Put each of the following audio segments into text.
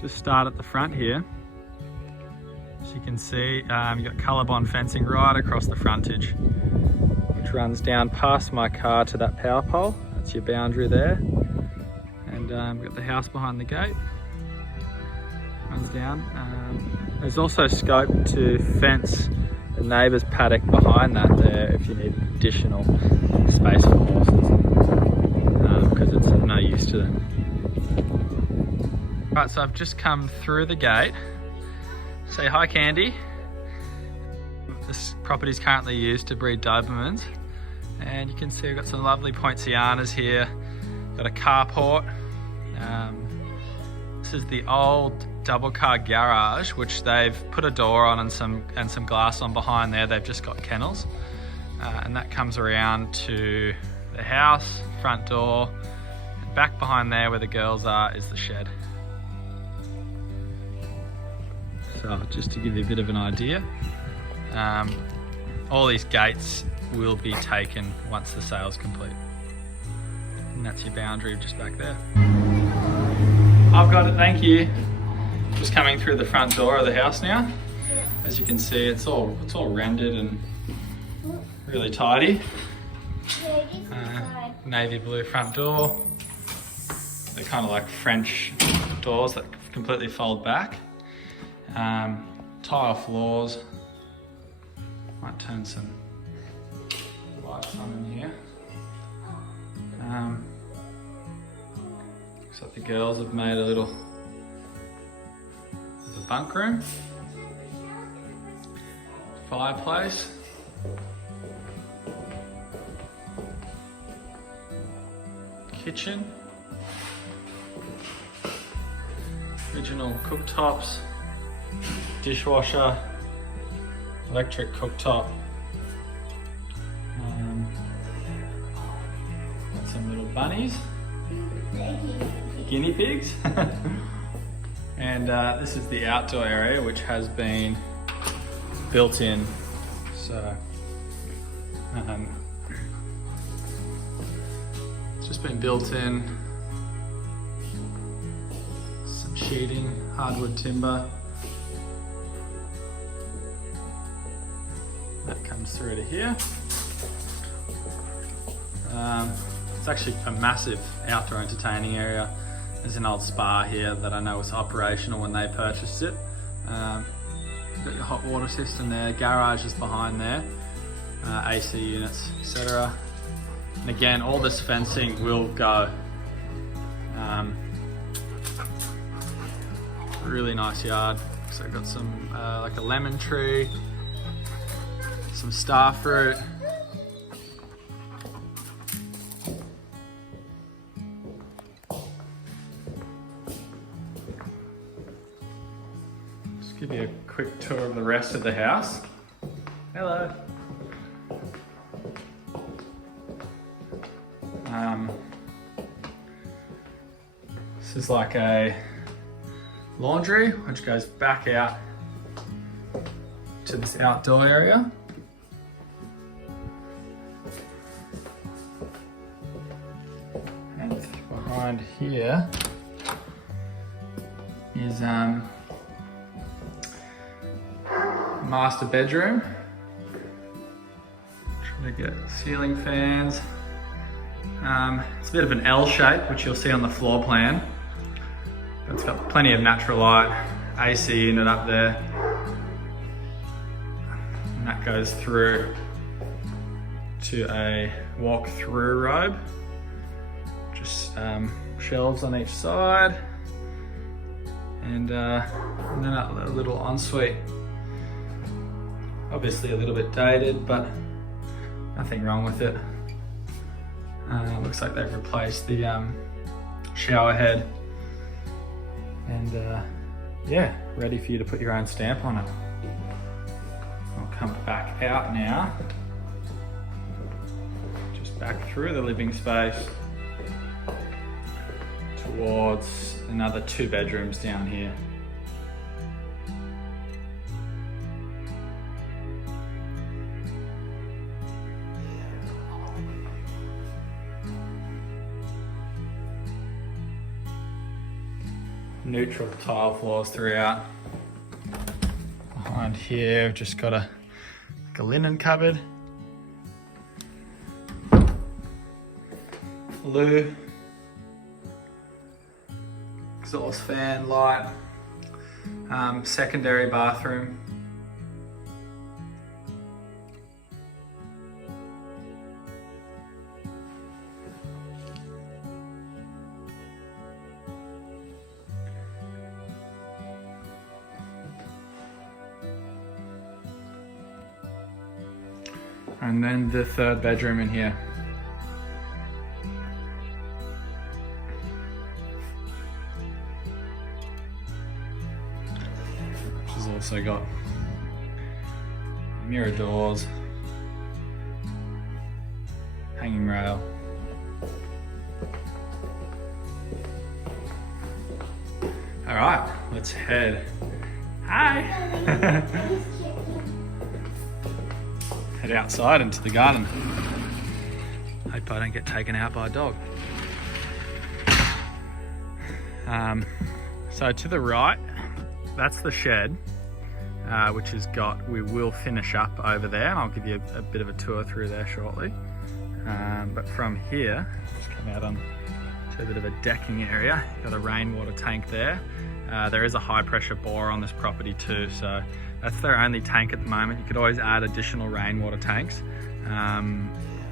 Just start at the front here. As you can see, you've got colour-bond fencing right across the frontage, which runs down past my car to that power pole. That's your boundary there. And we've got the house behind the gate. Runs down. There's also scope to fence the neighbour's paddock behind that there if you need additional space for horses, because it's of no use to them. Right, so I've just come through the gate. Say hi, Candy. This property is currently used to breed Dobermans, and you can see we've got some lovely Poincianas here. Got a carport. This is the old double car garage, which they've put a door on and some glass on behind there. They've just got kennels, and that comes around to the house, front door, and back behind there where the girls are is the shed. So just to give you a bit of an idea, all these gates will be taken once the sale's complete. And that's your boundary just back there. I've got it, thank you. Just coming through the front door of the house now. As you can see, it's all rendered and really tidy. Navy blue front door. They're kind of like French doors that completely fold back. Tile floors. Might turn some lights on in here. Looks like the girls have made a little bunk room, fireplace, kitchen, original cooktops, dishwasher, electric cooktop, got some little bunnies, guinea pigs. And this is the outdoor area, which has been built in. So it's just been built in. Some sheeting, hardwood timber. That comes through to here. It's actually a massive outdoor entertaining area. There's an old spa here that I know was operational when they purchased it. You've got your hot water system there, garage is behind there, AC units, etc. And again, all this fencing will go. Really nice yard. So I've got some, like a lemon tree, some star fruit. Give you a quick tour of the rest of the house. Hello. This is like a laundry, which goes back out to this outdoor area. And behind here is master bedroom. Trying to get ceiling fans. It's a bit of an L shape, which you'll see on the floor plan. But it's got plenty of natural light, AC unit up there. And that goes through to a walk-through robe. Just shelves on each side. And then a little ensuite. Obviously a little bit dated, but nothing wrong with it. Looks like they've replaced the shower head. And yeah, ready for you to put your own stamp on it. I'll come back out now. Just back through the living space towards another 2 bedrooms down here. neutral tile floors throughout. Behind here, we've just got a linen cupboard. Blue. Exhaust fan, light. Secondary bathroom. And then the third bedroom in here. Which has also got mirror doors, hanging rail. All right, let's head. Hi. Head outside into the garden. Hope I don't get taken out by a dog. So to the right, that's the shed, which has got, we will finish up over there, and I'll give you a bit of a tour through there shortly. But from here, just come out on to a bit of a decking area. You've got a rainwater tank there. There is a high pressure bore on this property too, so that's their only tank at the moment. You could always add additional rainwater tanks,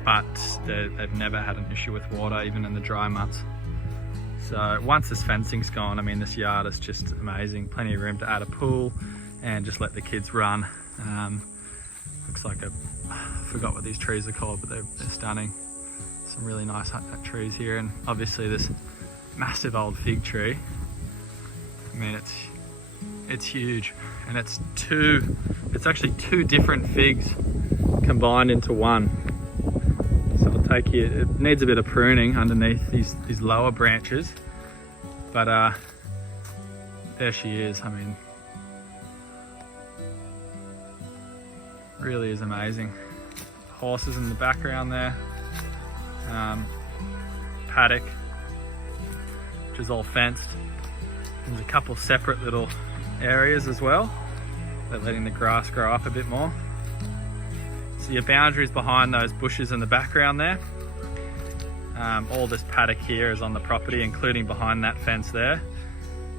but they've never had an issue with water, even in the dry months. So once this fencing's gone, I mean, this yard is just amazing. Plenty of room to add a pool and just let the kids run. Looks like I forgot what these trees are called, but they're stunning. Some really nice trees here, and obviously this massive old fig tree. I mean, it's huge, and it's actually two different figs combined into one. So it'll take you, it needs a bit of pruning underneath these lower branches, but there she is. I mean, really is amazing. Horses in the background there. Paddock, which is all fenced. There's a couple separate little areas as well. They're letting the grass grow up a bit more. So your boundaries behind those bushes in the background there. All this paddock here is on the property, including behind that fence there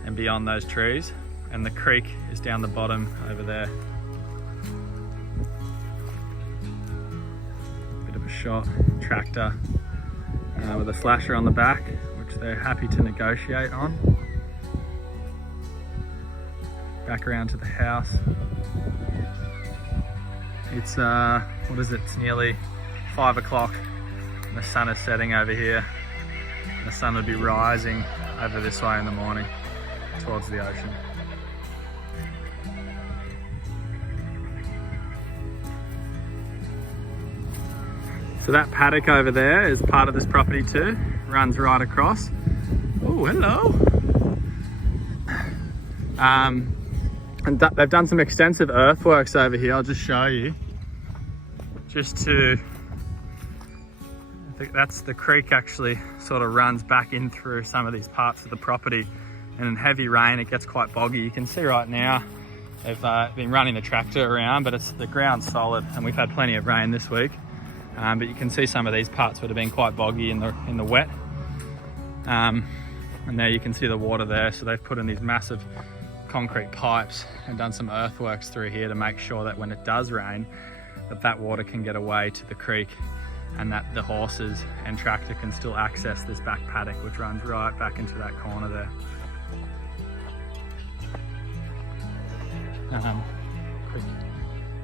and beyond those trees. And the creek is down the bottom over there. Bit of a shot, tractor with a slasher on the back, which they're happy to negotiate on. Back around to the house. It's what is it? It's nearly 5 o'clock. The sun is setting over here. The sun would be rising over this way in the morning towards the ocean. So that paddock over there is part of this property too. Runs right across. Oh, hello. And they've done some extensive earthworks over here. I'll just show you. I think that's the creek actually sort of runs back in through some of these parts of the property. And in heavy rain, it gets quite boggy. You can see right now, they've been running the tractor around, but the ground's solid, and we've had plenty of rain this week. But you can see some of these parts would have been quite boggy in the wet. And there you can see the water there. So they've put in these massive concrete pipes and done some earthworks through here to make sure that when it does rain, that water can get away to the creek, and that the horses and tractor can still access this back paddock, which runs right back into that corner there.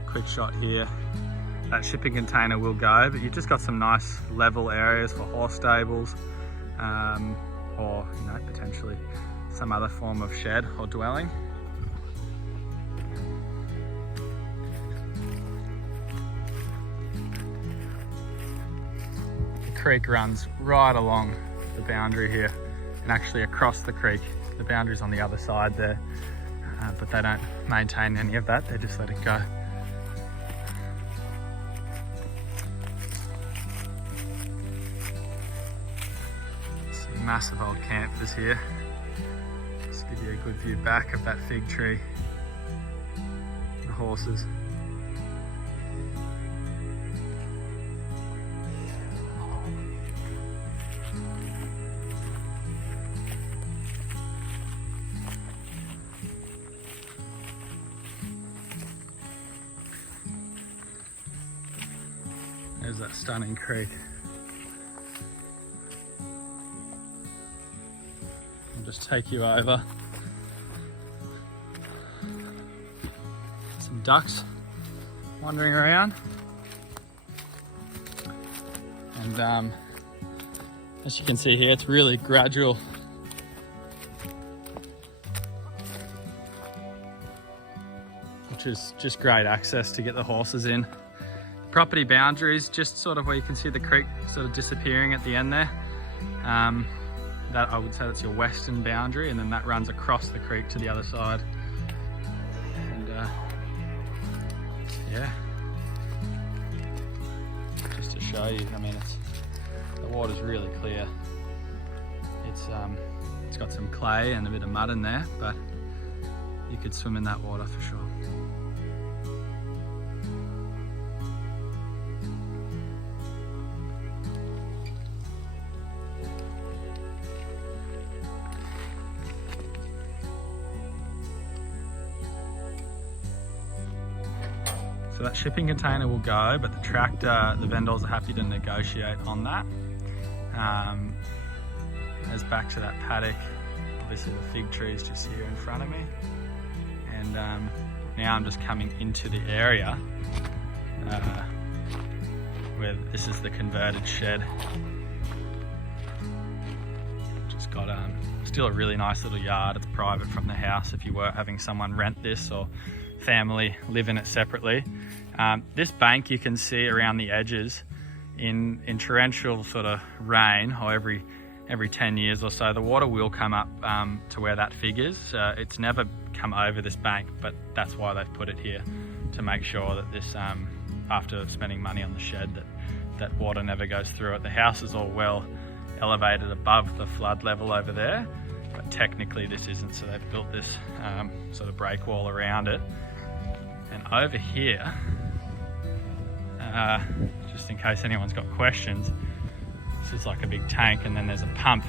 Quick shot here. That shipping container will go, but you've just got some nice level areas for horse stables, or potentially some other form of shed or dwelling. The creek runs right along the boundary here, and actually across the creek. The boundary's on the other side there, but they don't maintain any of that, they just let it go. Massive old campers here. Just give you a good view back of that fig tree. The horses. There's that stunning creek. I'll just take you over. Some ducks wandering around. And as you can see here, it's really gradual. Which is just great access to get the horses in. Property boundaries, just sort of where you can see the creek sort of disappearing at the end there. That I would say that's your western boundary, and then that runs across the creek to the other side. And yeah, just to show you, I mean, the water's really clear. It's got some clay and a bit of mud in there, but you could swim in that water for sure. So that shipping container will go, but the tractor, the vendors are happy to negotiate on that. As back to that paddock, obviously the fig tree is just here in front of me. And now I'm just coming into the area where this is the converted shed. Just got still a really nice little yard. It's private from the house if you were having someone rent this or family live in it separately. This bank you can see around the edges in torrential sort of rain, or every 10 years or so, the water will come up to where that fig is. It's never come over this bank, but that's why they've put it here, to make sure that this, after spending money on the shed, that water never goes through it. The house is all well elevated above the flood level over there, but technically this isn't, so they've built this sort of break wall around it. And over here, just in case anyone's got questions, this is like a big tank, and then there's a pump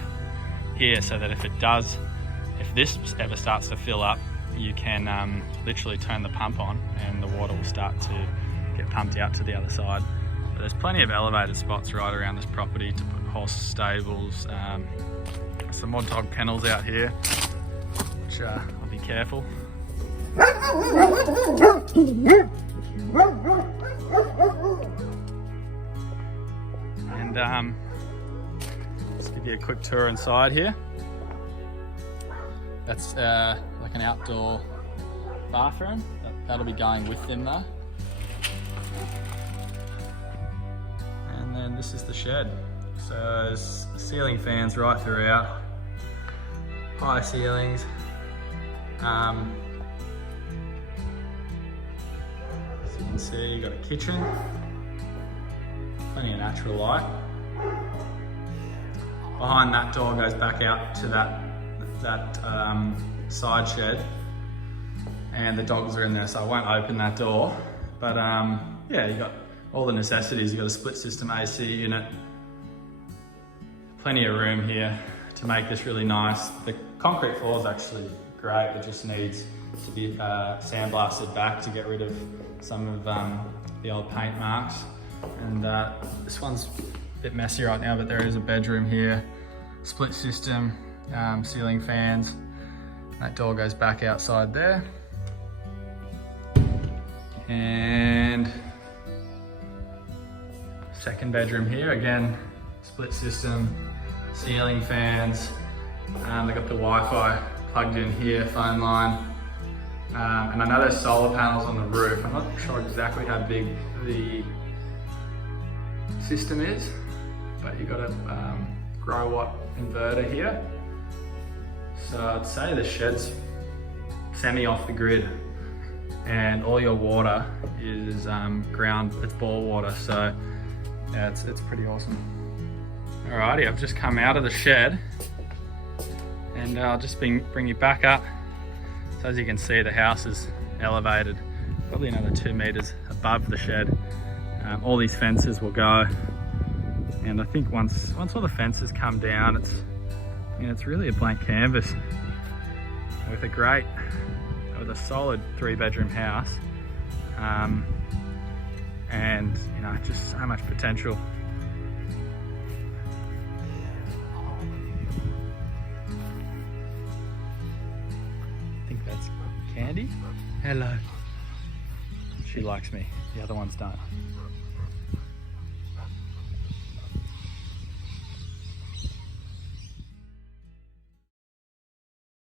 here so that if this ever starts to fill up, you can literally turn the pump on and the water will start to get pumped out to the other side. But there's plenty of elevated spots right around this property to put horse stables, some more dog kennels out here, which I'll be careful. And just give you a quick tour inside here. That's like an outdoor bathroom. That'll be going with them though. And then this is the shed. So there's ceiling fans right throughout, high ceilings. As you can see, you've got a kitchen, plenty of natural light. Behind that door goes back out to that side shed, and the dogs are in there, so I won't open that door. But yeah, you've got all the necessities. You've got a split system AC unit, plenty of room here to make this really nice. The concrete floor is actually great. It just needs to be sandblasted back to get rid of some of the old paint marks. And this one's a bit messy right now, but there is a bedroom here, split system, ceiling fans. That door goes back outside there. And second bedroom here, again, split system, ceiling fans. They've got the Wi-Fi plugged in here, phone line. And I know there's solar panels on the roof. I'm not sure exactly how big the system is, but you've got a grow watt inverter here. So I'd say the shed's semi off the grid, and all your water is it's bore water. So yeah, it's pretty awesome. Alrighty, I've just come out of the shed, And I'll just bring you back up. So as you can see, the house is elevated probably another 2 meters above the shed. All these fences will go, and I think once all the fences come down, it's really a blank canvas with a solid 3-bedroom house, and just so much potential. I think that's Candy. Hello. She likes me, the other ones don't.